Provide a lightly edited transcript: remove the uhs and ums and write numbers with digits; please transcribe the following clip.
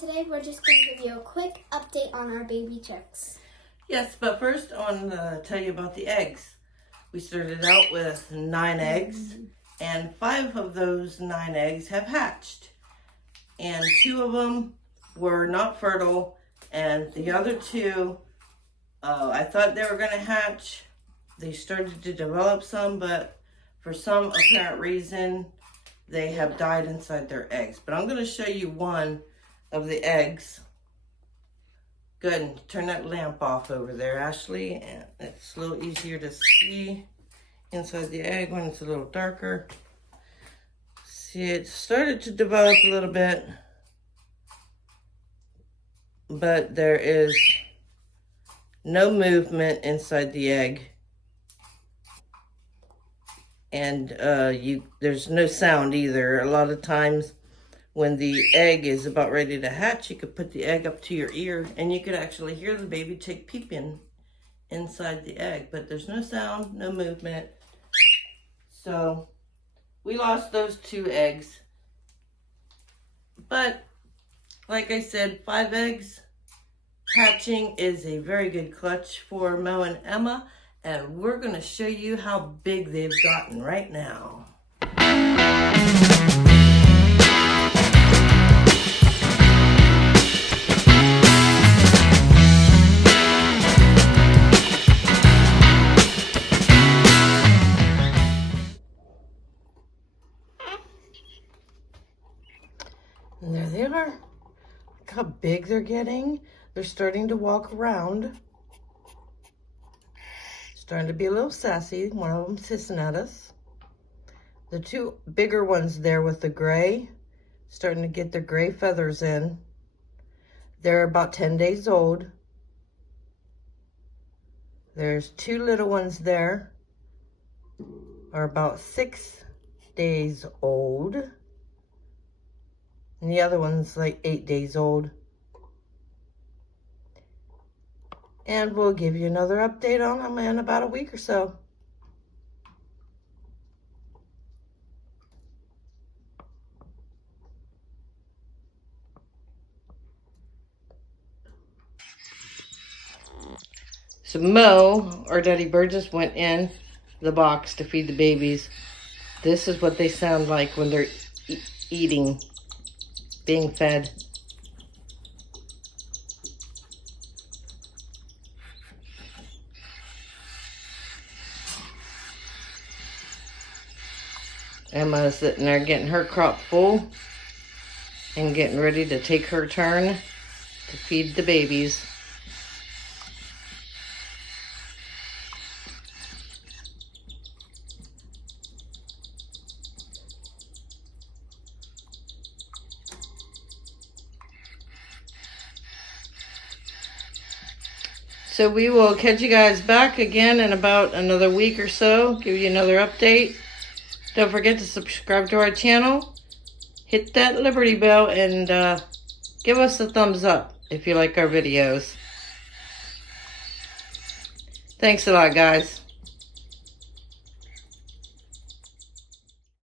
today we're just going to give you a quick update on our baby chicks. Yes, but first I want to tell you about the eggs. We started out with 9 eggs, and 5 of those 9 eggs have hatched. And 2 of them were not fertile, and the other 2, I thought they were going to hatch. They started to develop some, but for some apparent reason, they have died inside their eggs. But I'm going to show you one of the eggs. Good, and turn that lamp off over there, Ashley, and it's a little easier to see inside the egg when it's a little darker. See, it started to develop a little bit, but there is no movement inside the egg, and there's no sound either. A lot of times when the egg is about ready to hatch, you could put the egg up to your ear and you could actually hear the baby chick peeping inside the egg, but there's no sound, no movement. So we lost those 2 eggs, but like I said, 5 eggs hatching is a very good clutch for Mo and Emma, and we're going to show you how big they've gotten right now. And there they are. Look how big they're getting. They're starting to walk around. Starting to be a little sassy. One of them's hissing at us. The 2 bigger ones there with the gray, starting to get their gray feathers in. They're about 10 days old. There's 2 little ones there, are about 6 days old. And the other one's like 8 days old. And we'll give you another update on them in about a week or so. So Mo, our daddy bird, just went in the box to feed the babies. This is what they sound like when they're eating, being fed. Emma's sitting there getting her crop full and getting ready to take her turn to feed the babies. So we will catch you guys back again in about another week or so, give you another update. Don't forget to subscribe to our channel, hit that Liberty Bell, and give us a thumbs up if you like our videos. Thanks a lot, guys.